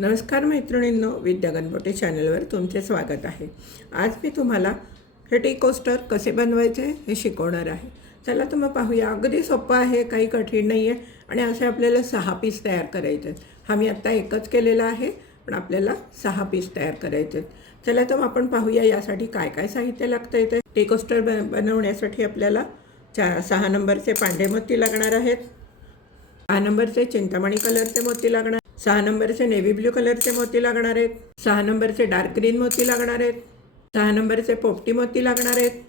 नमस्कार मैत्रिणींनो विद्या गणपती चॅनलवर तुमचे स्वागत आहे. आज मी तुम्हाला हे कोस्टर कसे बनवायचे हे शिकवणार आहे. चला तर मग पाहूया. अगदी सोपं आहे काही कठीण नाही आहे आणि असे आपल्याला सहा पीस तयार करायचे आहेत. हा मी आत्ता एकच केलेला आहे पण आपल्याला सहा पीस तयार करायचे आहेत. चला तर मग आपण पाहूया यासाठी काय काय साहित्य लागतं येते टी कोस्टर बन बनवण्यासाठी आपल्याला चार सहा नंबरचे पांढरे मोती लागणार आहेत. सहा नंबरचे चिंतामणी कलरचे मोती लागणार सहा नंबरचे नेव्ही ब्ल्यू कलरचे मोती लागणार आहेत. सहा नंबरचे डार्क ग्रीन मोती लागणार आहेत. सहा नंबरचे पोपटी मोती लागणार आहेत.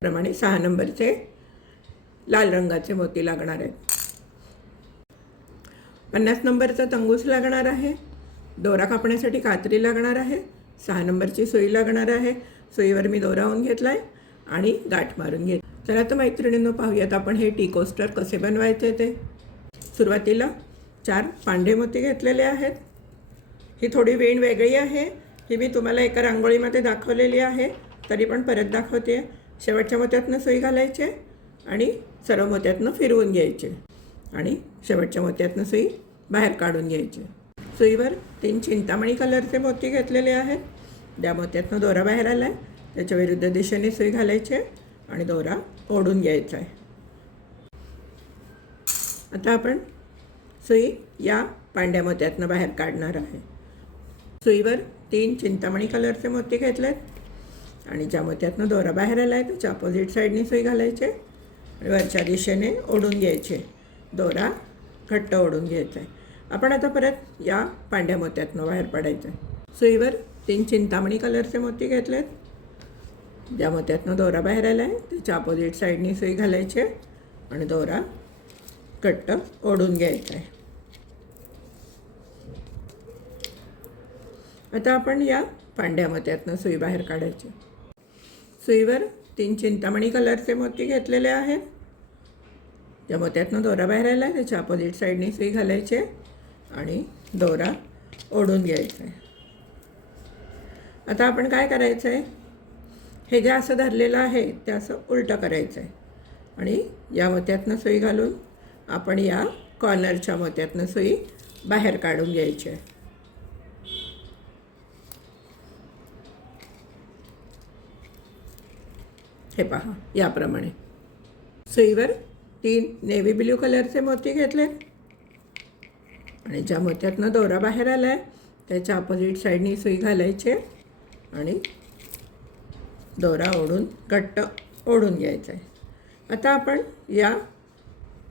प्रमाणे सहा नंबरचे लाल रंगाचे मोती लागणार आहेत. पन्नास नंबरचा तंगूस लागणार आहे. दोरा कापण्यासाठी कात्री लागणार आहे. सहा नंबरची सुई लागणार आहे. सुईवर मी दोरावून घेतला आहे आणि गाठ मारून घेत चला तर मैत्रिणींनो पाहूयात आपण हे टी कोस्टर कसे बनवायचे ते. सुरुवातीला चार पांढरे मोती घेतलेले आहेत. ही थोडी वेण वेगळी आहे. ही मी तुम्हाला एका रांगोळीमध्ये दाखवलेली आहे. तरी पण परत दाखवते. शेवटच्या मोत्यातनं सुई घालायचे आणि सर्व मोत्यातनं फिरवून घ्यायचे आणि शेवटच्या मोत्यातनं सुई बाहेर काढून घ्यायचे. सुईवर तीन चिंतामणी कलरचे मोती घेतलेले आहेत. त्या मोत्यातनं दोरा बाहेर आला आहे त्याच्या विरुद्ध दिशेने सुई घालायचे आणि दोरा ओढून घ्यायचा आहे. आता आपण सुई या पांड्या मोत्यातनं बाहेर काढणार आहे. सुईवर तीन चिंतामणी कलरचे मोती घेतलेत आणि ज्या मोत्यातनं दोरा बाहेर आला आहे त्याच्या अपोजिट साईडने सुई घालायचे आणि वरच्या दिशेने ओढून घ्यायचे. दोरा घट्ट ओढून घ्यायचा आहे. आपण आता परत या पांड्या मोत्यातनं बाहेर पडायचं आहे. सुईवर तीन चिंतामणी कलरचे मोती घेतलेत ज्या मोत्यातनं दोरा बाहेर आला आहे त्याच्या ऑपोजिट साईडने सुई घालायचे आणि दोरा घट्ट ओढून घ्यायचा आहे. आता आपण या पांड्या मोत्यातनं सुई बाहेर काढायची. सुईवर तीन चिंतामणी कलरचे मोती घेतलेले आहेत. ज्या मोत्यातनं दोरा बाहेर आला आहे त्याच्या अपोजिट साईडने सुई घालायचे आणि दोरा ओढून घ्यायचा आहे. आता आपण काय करायचं आहे? हे जे असं धरलेलं आहे ते असं उलटं करायचं आहे. आणि या मोत्यातनं सुई घालून आपण या कॉर्नरच्या मोत्यातनं सुई बाहेर काढून घ्यायची आहे. हे पहा याप्रमाणे. सुईवर तीन नेव्ही ब्ल्यू कलरचे मोती घेतले. आणि ज्या मोत्यातनं दोरा बाहेर आला आहे त्याच्या अपोजिट साईडनी सुई घालायची आणि दोरा ओढून घट्ट ओढून घ्यायचा आहे आता आपण या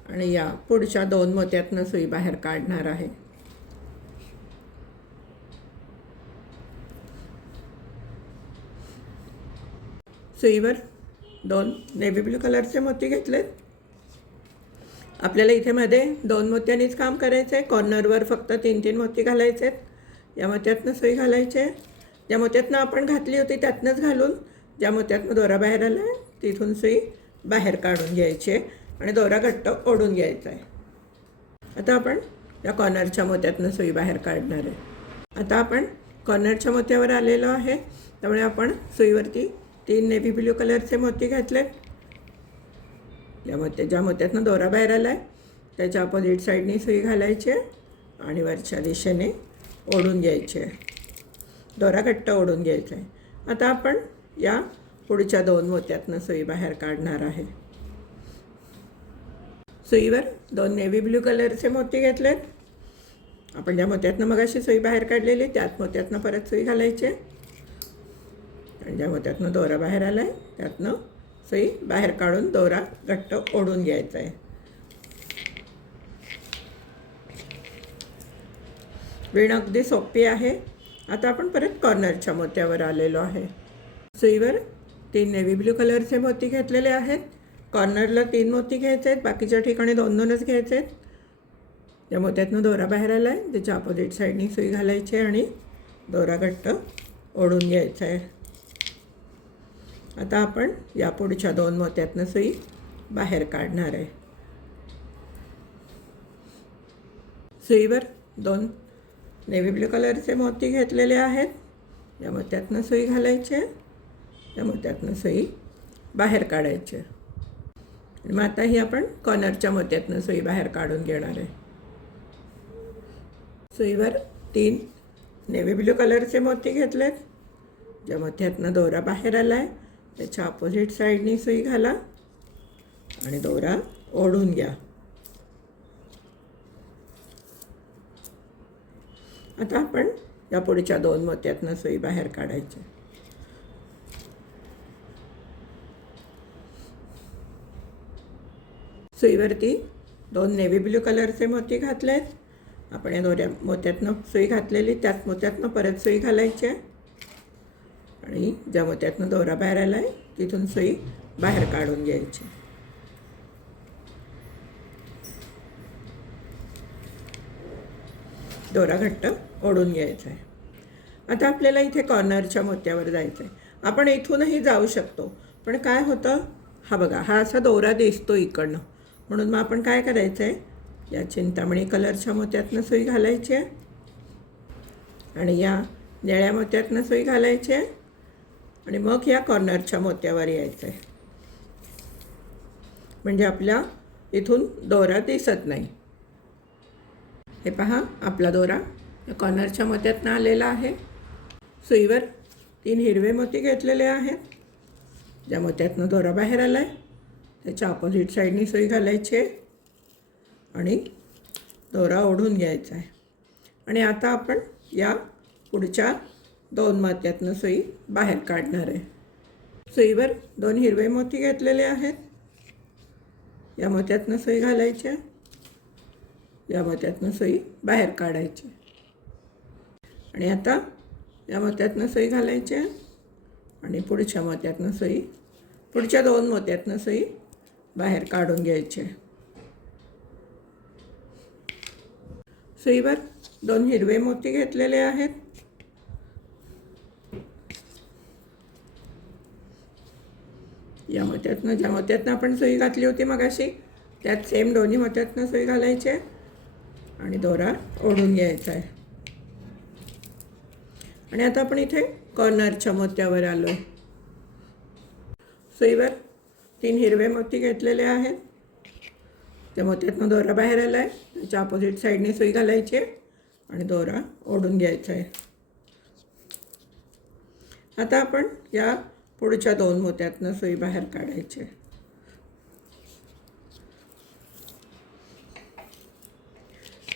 आणि या पुढच्या दोन मोत्यातनं सुई बाहेर काढणार आहे. सुईवर दोन नेव्ही ब्ल्यू कलरचे मोती घेतलेत. आपल्याला इथे मध्ये दोन मोत्यांनीच काम करायचं आहे कॉर्नरवर फक्त तीन तीन मोती घालायचे आहेत या मोत्यातनं सुई घालायचे ज्या मोत्यातनं आपण घातली होती त्यातनंच घालून ज्या मोत्यातनं दोरा बाहेर आला आहे तिथून सुई बाहेर काढून घ्यायची आहे आणि दोरा घट्ट ओढून घ्यायचा आहे. आता आपण या कॉर्नरच्या मोत्यातनं सुई बाहेर काढणार आहे. आता आपण कॉर्नरच्या मोत्यावर आलेलो आहे. त्यामुळे आपण सुईवरती तीन नेव्ही ब्ल्यू कलरचे मोती घातले. या मोत्या ज्या मोत्यातनं दोरा बाहेर आला आहे त्याच्या अपोजिट साईडनी सुई घालायची आहे आणि वरच्या दिशेने ओढून घ्यायची आहे. दोरा घट्ट ओढून घ्यायचा आहे. आता आपण या पुढच्या दोन मोत्यातनं सुई बाहेर काढणार आहे. सुईवर दोन नेव्ही ब्ल्यू कलरचे मोती घेतलेत. आपण ज्या मोत्यातनं मग अशी सुई बाहेर काढलेली त्यात मोत्यातनं परत सुई घालायची म्हणजे आणि ज्या मोत्यातनं दोरा बाहेर आला आहे त्यातनं सुई बाहेर काढून दोरा घट्ट ओढून घ्यायचा आहे विण अगदी सोपी आहे. आता आपण परत कॉर्नरच्या मोत्यावर आलेलो आहे. सुईवर तीन नेव्ही ब्ल्यू कलरचे मोती घेतलेले आहेत. कॉर्नरला तीन मोती घ्यायचे आहेत बाकीच्या ठिकाणी दोन दोनच घ्यायचे आहेत त्या मोत्यातनं दोरा बाहेर आला आहे त्याच्या अपोजिट साईडनी सुई घालायची आणि दोरा घट्ट ओढून घ्यायचा आहे आता आपण या पुढच्या दोन मोत्यातनं सुई बाहेर काढणार आहे. सुईवर दोन नेव्ही ब्लू कलरचे मोती घेतलेले आहेत. या मोत्यातनं सुई घालायचे. या मोत्यातनं सुई बाहेर काढायचे. मग आता ही आपण कॉर्नरच्या मोत्यातनं सुई बाहेर काढून घेणार आहे. सुईवर तीन नेव्ही ब्ल्यू कलरचे मोती घेतलेत. ज्या मोत्यातनं दोरा बाहेर आला आहे त्याच्या अपोजिट साईडनी सुई घाला आणि दोरा ओढून घ्या. आता आपण या पुढच्या दोन मोत्यातनं सुई बाहेर काढायची. सुईवरती दोन नेव्ही ब्ल्यू कलरचे मोती घातलेत. आपण या दोऱ्या मोत्यातनं सुई घातलेली त्याच मोत्यातनं परत सुई घालायची आहे. आणि ज्या मोत्यातनं दोरा बाहेर आला आहे तिथून सुई बाहेर काढून घ्यायची. दोरा घट्ट ओढून घ्यायचा आहे. आता आपल्याला इथे कॉर्नरच्या मोत्यावर जायचं आहे. आपण इथूनही जाऊ शकतो. पण काय होतं? हा बघा हा असा दोरा दिसतो इकडनं. म्हणून मग आपण काय करायचं आहे या चिंतामणी कलरच्या मोत्यातनं सुई घालायची आहे. आणि या निळ्या मोत्यातनं सुई घालायची आहे. आणि मग या कॉर्नरच्या मोत्यावर यायचं आहे म्हणजे आपल्या इथून दोरा दिसत नाही. हे पहा आपला दोरा या कॉर्नरच्या मोत्यातनं आलेला आहे. सुईवर तीन हिरवे मोती घेतलेले आहेत. ज्या मोत्यातनं दोरा बाहेर आला आहे त्याच्या ऑपोजिट साईडनी सुई घालायची आहे. आणि दोरा ओढून घ्यायचा आहे. आणि आता आपण या पुढच्या दोन मात्यातनं सुई बाहेर काढणार आहे. सुईवर दोन हिरवे मोती घेतलेले आहेत. या मोत्यातनं सुई घालायच्या या मोत्यातनं सुई बाहेर काढायची आणि आता या मोत्यातनं सुई घालायची आहे. आणि पुढच्या मोत्यातनं सुई पुढच्या दोन मोत्यातनं सुई बाहेर काढून घ्यायची सुईवर दोन हिरवे मोती घेतलेले आहेत. या मोत्यातनं ज्या मोत्यातनं आपण सुई घातली होती मगाशी. त्यात सेम दोन्ही मोत्यातनं सुई घालायची आहे. आणि दोरा ओढून घ्यायचा आहे. आणि आता आपण इथे कॉर्नरच्या मोत्यावर आलो आहे. सुईवर तीन हिरवे मोती घेतलेले आहेत. त्या मोत्यातनं दोरा बाहेर आला आहे. त्याच्या अपोजिट साईडने सुई घालायची आहे. आणि दोरा ओढून घ्यायचा आहे. आता आपण या पुढच्या दोन मोत्यातनं सुई बाहेर काढायची. आहे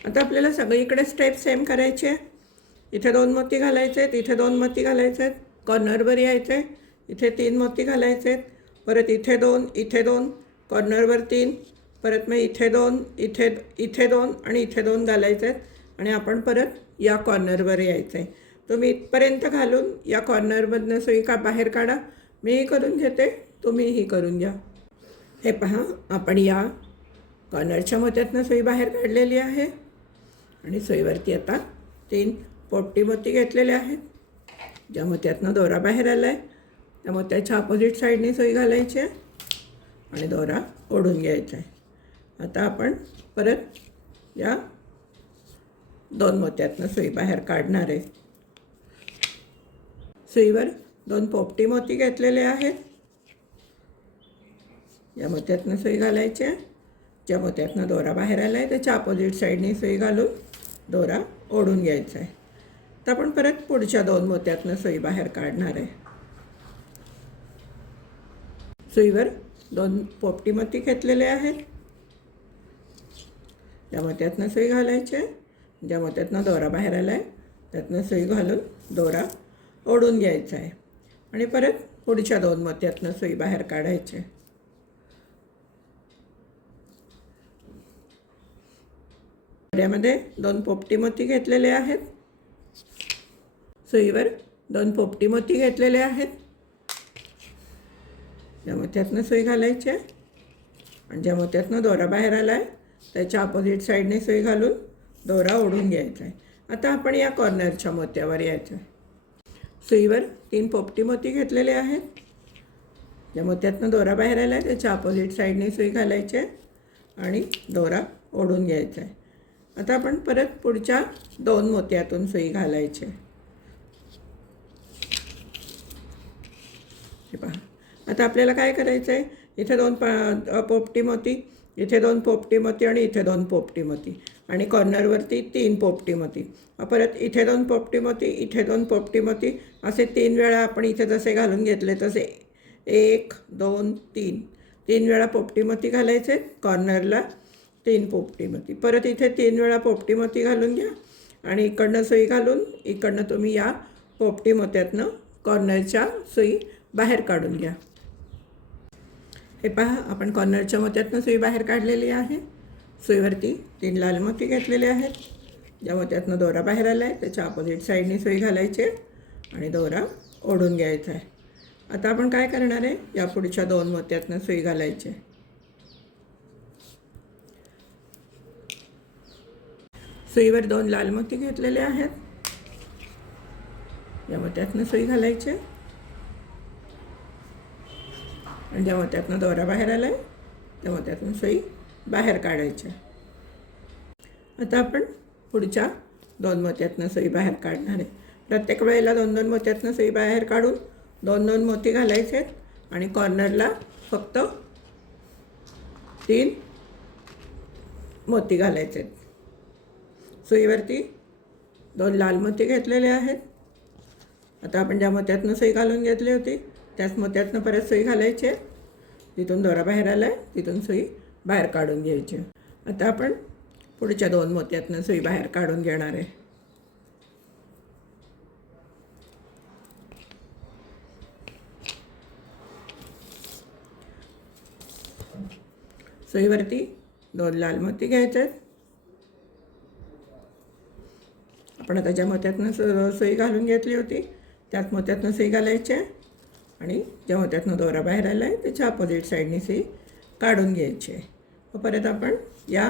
आता आपल्याला सगळीकडे स्टेप सेम करायचे. आहे इथे दोन मोती घालायचे आहेत इथे दोन मोती घालायचे आहेत कॉर्नरवर यायचे इथे तीन मोती घालायचे आहेत परत इथे दोन इथे दोन कॉर्नरवर तीन परत मग इथे दोन इथे इथे दोन आणि इथे दोन घालायचे आहेत आणि आपण परत या कॉर्नरवर यायचं. आहे तुम्ही इथपर्यंत घालून या कॉर्नरमधनं सुई का बाहेर काढा. मीही करून घेते तुम्हीही करून घ्या. हे पहा आपण या कॉर्नरच्या मोत्यातनं सुई बाहेर काढलेली आहे. आणि सुईवरती आता तीन पोपटी मोती घेतलेले आहेत. ज्या मोत्यातनं दोरा बाहेर आला आहे त्या मोत्याच्या अपोजिट साईडने सुई घालायची आहे आणि दोरा ओढून घ्यायचा आहे. आता आपण परत या दोन मोत्यातनं सुई बाहेर काढणार आहे. सुईवर दोन पोपटी मोती घेतलेले आहेत. या मोत्यातनं सुई घालायची आहे. ज्या मोत्यातनं दोरा बाहेर आला आहे त्याच्या अपोजिट साईडने सुई घालून दोरा ओढून घ्यायचा आहे. तर आपण परत पुढच्या दोन मोत्यातनं सुई बाहेर काढणार आहे. सुईवर दोन पोपटी मोती घेतलेले आहेत. ज्या मोत्यातनं सुई घालायची आहे ज्या मोत्यातनं दोरा बाहेर आला आहे त्यातनं सुई घालून दोरा ओढून घ्यायचं आहे. आणि परत पुढच्या दोन मोत्यातनं सुई बाहेर काढायची आहे. दोन पोपटी मोती घेतलेले आहेत. सुईवर दोन पोपटी मोती घेतलेले आहेत. ज्या मोत्यातनं सुई घालायची आहे. आणि ज्या मोत्यातनं दोरा बाहेर आला आहे त्याच्या अपोजिट साईडने सुई घालून दोरा ओढून घ्यायचा आहे. आता आपण या कॉर्नरच्या मोत्यावर यायचं आहे. सुईवर तीन पोपटी मोती घेतलेले आहेत. ज्या मोत्यातनं दोरा बाहेर आला आहे. त्याच्या अपोजिट साईडने सुई घालायची आहे आणि दोरा ओढून घ्यायचा आहे. आता आपण परत पुढच्या दोन मोत्यातून सुई घालायची आहे. हे पहा. आता आपल्याला काय करायचं आहे? इथे दोन प पोपटी मोती इथे दोन पोपटी मोती आणि इथे दोन पोपटी मोती. आणि कॉर्नरवरती तीन पोपटीमती परत इथे दोन पोपटीमती इथे दोन पोपटीमती असे तीन वेळा आपण इथे जसे घालून घेतले तसे एक दोन तीन. तीन वेळा पोपटीमती घालायचे कॉर्नरला तीन पोपटीमती परत इथे तीन वेळा पोपटीमती घालून घ्या आणि इकडनं सुई घालून इकडनं तुम्ही या पोपटीमत्यातनं कॉर्नरच्या सुई बाहेर काढून घ्या. हे पहा आपण कॉर्नरच्या मत्यातनं सुई बाहेर काढलेली आहे. सुईवरती तीन लाल मोती घेतलेले आहेत. ज्या त्यातनं दोरा बाहेर आला आहे त्याच्या अपोजिट साईडने सुई घालायची आहे आणि दोरा ओढून घ्यायचा आहे. आता आपण काय करणार आहे? या पुढच्या दोन मोत्यातनं सुई घालायची. आहे सुईवर दोन लाल मोती घेतलेले आहेत. या मोत्यातनं सुई घालायची. आणि ज्या मोत्यातनं दोरा बाहेर आला आहे त्या मोत्यातून सुई बाहेर काढायच्या आता आपण पुढच्या दोन मोत्यातनं सई बाहेर काढणार आहे. प्रत्येक वेळेला दोन दोन मोत्यातनं सुई बाहेर काढून दोन दोन मोती घालायचे आहेत आणि कॉर्नरला फक्त तीन मोती घालायचे आहेत. सुईवरती दोन लाल मोती घेतलेले आहेत. आता आपण ज्या मोत्यातनं सुई घालून घेतली होती त्याच मोत्यातनं परत सुई घालायची आहे. तिथून दोरा बाहेर आला आहे तिथून सुई बाहेर काढून घ्यायची. आता आपण पुढच्या दोन मोत्यातनं सुई बाहेर काढून घेणार आहे. सुईवरती दोन लाल मोती घ्यायचे आपण आता ज्या मोत्यातनं सु सुई घालून घेतली होती त्याच मोत्यातनं सुई घालायची आहे. आणि ज्या मोत्यातनं दोरा बाहेर आला आहे त्याच्या अपोजिट साईडनी सुई काढून घ्यायचे. परत आपण या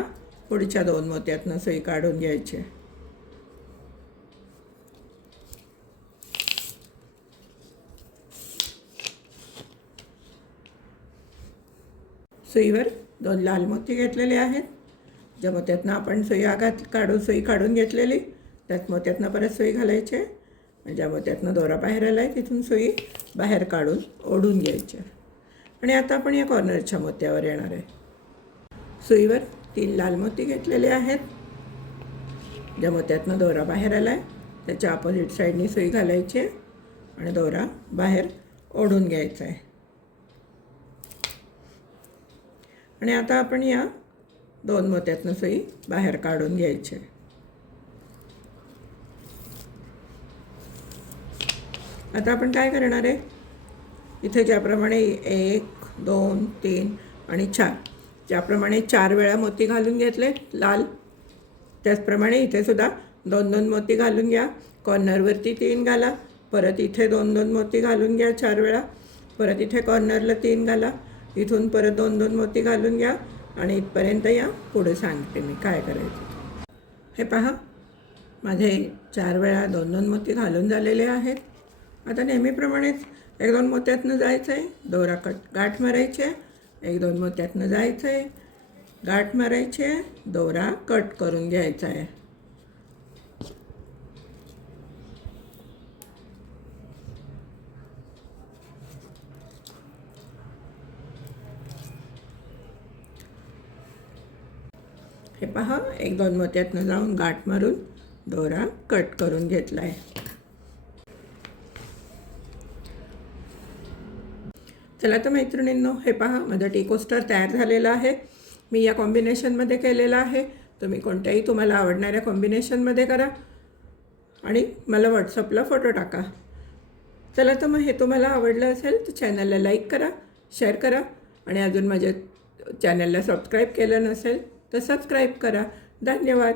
पुढच्या दोन मोत्यातनं सुई काढून घ्यायचे. सुईवर दोन लाल मोती घेतलेले आहेत. ज्या मोत्यातनं आपण सुई आघात काढून सुई काढून घेतलेली त्याच मोत्यातनं परत सुई घालायची. आहे ज्या मोत्यातनं दोरा बाहेर आला आहे तिथून सुई बाहेर काढून ओढून घ्यायच्या आणि आता आपण या कॉर्नरच्या मोत्यावर येणार आहे. सुईवर तीन लाल मोती घेतलेले आहेत. ज्या मोत्यातनं दोरा बाहेर आला आहे त्याच्या अपोजिट साईडनी सुई घालायची आहे आणि दोरा बाहेर ओढून घ्यायचा आहे. आणि आता आपण या दोन मोत्यातनं सुई बाहेर काढून घ्यायची आहे. आता आपण काय करणार आहे? इथे ज्याप्रमाणे एक दोन तीन आणि चार. ज्याप्रमाणे चार वेळा मोती घालून घेतले लाल. त्याचप्रमाणे इथे सुद्धा दोन दोन मोती घालून घ्या. कॉर्नरवरती तीन घाला. परत इथे दोन दोन मोती घालून घ्या चार वेळा. परत इथे कॉर्नरला तीन घाला. इथून परत दोन दोन मोती घालून घ्या आणि इथपर्यंत या. पुढे सांगते मी काय करायचं. हे पहा. माझे चार वेळा दोन दोन मोती घालून झालेले आहेत. आता नेहमीप्रमाणेच एक दोन मोत्यातनं जायचं आहे दोरा कट गाठ मारायचे. एक दोन मोत्यातनं जायचं आहे गाठ मारायचे. दोरा कट करून घ्यायचा आहे हे पहा एक दोन मोत्यातनं जाऊन गाठ मारून दोरा कट करून घेतला आहे चला तर मैत्रिणींनो हे पहा माझं टी कोस्टर तयार झालेलं आहे. मी या कॉम्बिनेशनमध्ये केलेलं आहे. तुम्ही कोणत्याही तुम्हाला आवडणाऱ्या कॉम्बिनेशनमध्ये करा. आणि मला व्हॉट्सअपला फोटो टाका. चला तर मग हे तुम्हाला आवडलं असेल तर चॅनलला लाईक करा शेअर करा. आणि अजून माझ्या चॅनलला सबस्क्राईब केलं नसेल तर सबस्क्राईब करा. धन्यवाद.